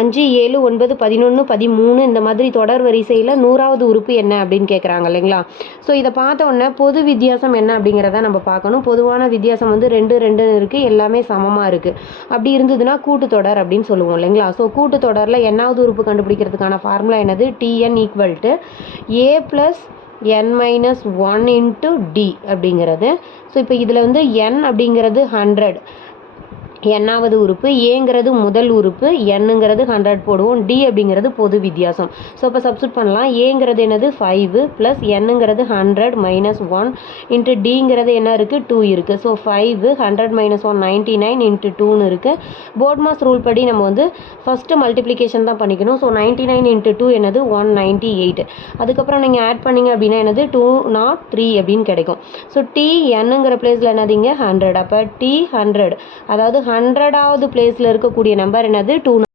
5, 7, 9, 11, 13 இந்த மாதிரி தொடர் வரிசையில் 100வது உறுப்பு என்ன அப்படின்னு கேட்குறாங்க இல்லைங்களா. ஸோ இதை பார்த்த உடனே பொது வித்தியாசம் என்ன அப்படிங்கிறத நம்ம பார்க்கணும். பொதுவான வித்தியாசம் வந்து 2 2 இருக்குது, எல்லாமே சமமாக இருக்குது. அப்படி இருந்ததுன்னா கூட்டுத்தொடர் அப்படின்னு சொல்லுவோம் இல்லைங்களா. ஸோ கூட்டுத்தொடரில் என்னாவது உறுப்பு கண்டுபிடிக்கிறதுக்கான ஃபார்முலா என்னது? Tn equal to a plus n-1 into d அப்படிங்கிறது. ஸோ இப்போ இதில் வந்து n அப்படிங்கிறது 100 என்னாவது உறுப்பு, ஏங்கிறது முதல் உறுப்பு, என்னங்கிறது 100 போடுவோம், டி அப்படிங்கிறது பொது வித்தியாசம். ஸோ இப்போ சப்ஸ்டிட் பண்ணலாம். ஏங்கிறது என்னது 5 ப்ளஸ் என்னங்கிறது 100 மைனஸ் 1 இன்ட்டு டிங்கிறது என்ன இருக்குது 2 இருக்குது. ஸோ 5 100 மைனஸ் 1 99 இன்ட்டு 2ன்னு இருக்குது. போர்ட் மாஸ் ரூல் படி நம்ம வந்து ஃபஸ்ட்டு மல்டிப்ளிகேஷன் தான் பண்ணிக்கணும். ஸோ 99 இன்ட்டு 2 என்னது 198. அதுக்கப்புறம் நீங்கள் ஆட் பண்ணிங்க அப்படின்னா என்னது 203 அப்படின்னு கிடைக்கும். ஸோ டி என்னங்கிற பிளேஸில் என்னதுங்க 100. அப்போ டி 100, அதாவது 100வது பிளேஸில் இருக்கக்கூடிய நம்பர் என்னது 2.